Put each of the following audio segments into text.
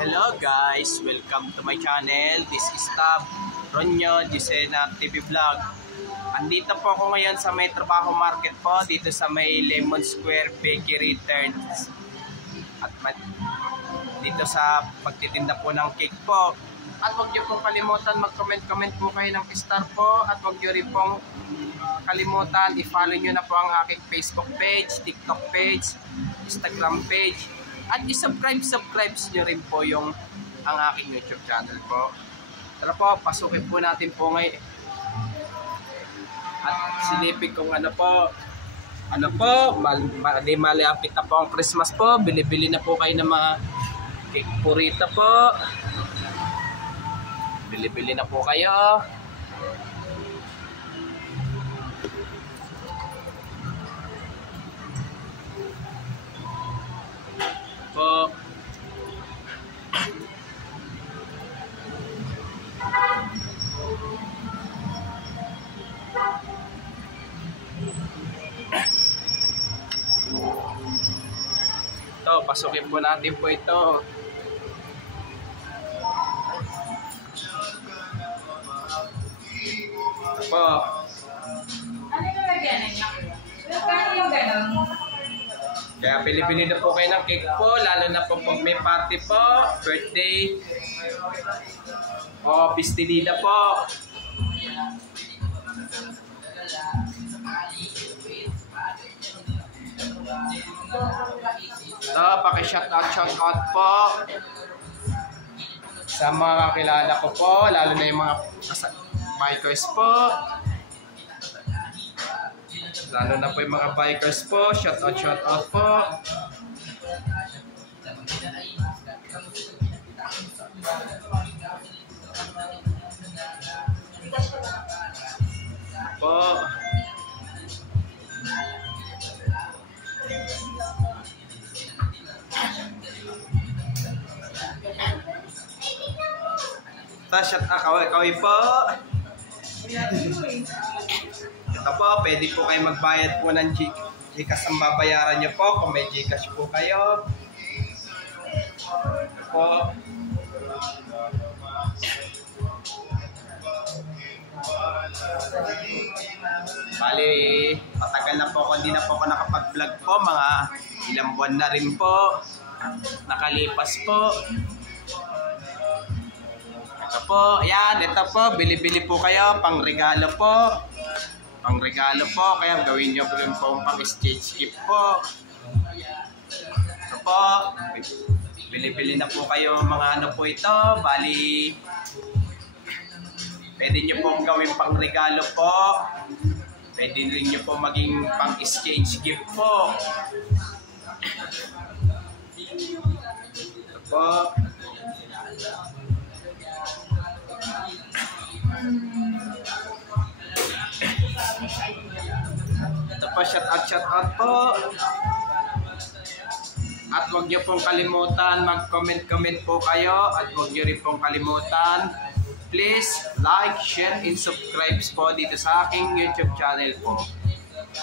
Hello guys, welcome to my channel. This is Tab Ronyo Gisena TV Vlog. Andito po ako ngayon sa may trabaho market po, dito sa may Lemon Square Bakery Turns. At dito sa pagtitinda po ng cake po. At huwag niyo pong kalimutan mag-comment po kayo ng star po. At huwag niyo rin pong kalimutan i-follow niyo na po ang aking Facebook page, TikTok page, Instagram page. At i-subscribe nyo rin po ang aking YouTube channel po. Tara po, pasukin po natin po ngayon. At silipin kung ano po, mali-apit na po ang Christmas po. Bili-bili na po kayo ng mga cake purita po. Bili-bili na po kayo. Po. Ito, pasukin po natin po ito. Po. Ano yung lagyan? Kano yung ganun? Kaya pili-pili na po kayo ng cake po, lalo na po pag may party po, birthday, o pistilida po. Ito, paki-shout out po sa mga kakilala ko po, lalo na yung mga bikers po. Lalo na po yung mga bikers po, shout out po. Po. Shout out kaway po. Ito po, pwede po kayo magbayad po ng Gcash ang babayaran nyo po kung may Gcash po kayo. Ito po. Bali, matagal na po ako, hindi na po ako nakapag-vlog po. Mga ilang buwan na rin po. Nakalipas po. Ito po, yan, ito po, bili-bili po kayo, pang regalo po. Pang regalo po, kaya gawin nyo rin po pang exchange gift po. Ito po, bili-bili na po kayo mga ano po ito, bali, pwede nyo pong gawin pang regalo po. Pwede rin nyo po maging pang exchange gift po. Ito po. Ito po, shout out po. At huwag nyo pong kalimutan mag-comment po kayo. At huwag nyo rin pong kalimutan, please like, share, and subscribe po dito sa aking YouTube channel po.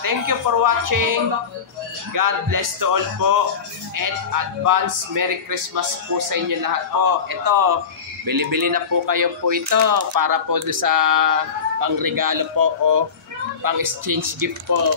Thank you for watching. God bless to all po. And advance Merry Christmas po sa inyo lahat po. Ito, bili-bili na po kayo po ito para po sa pang regalo po o pang exchange gift po.